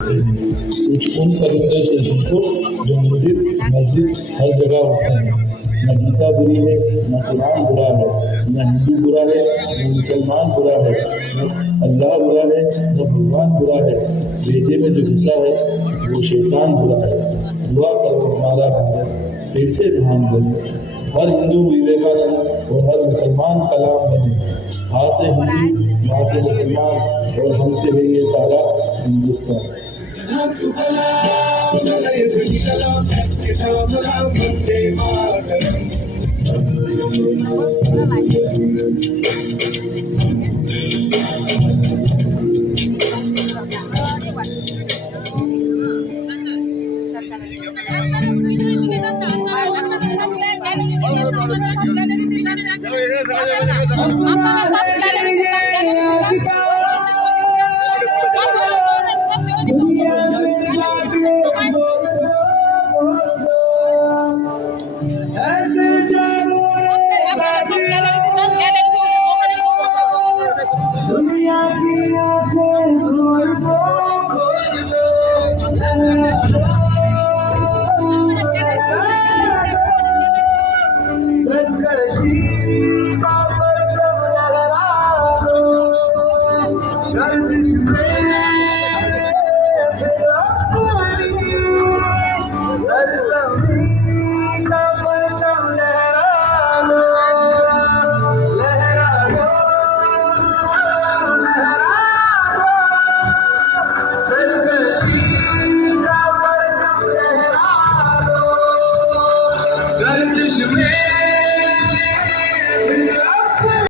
कुछ उन परिंदों से सीखो जो मंदिर मस्जिद हर जगह होते हैं। न गीता बुरी है, न कुरान बुरा है, न हिंदू बुरा है, न मुसलमान बुरा है, न अल्लाह बुरा है, न भगवान बुरा है। बेटे में जो घुसा है वो शैतान बुरा है। दुआ करो हमारा भारत फिर से ध्यान बने, हर हिंदू विवेकानंद और हर मुसलमान कलाम बने। हाँ से हिंदू, माँ से मुसलमान और हमसे है ये सारा हिंदुस्तान। Thank you.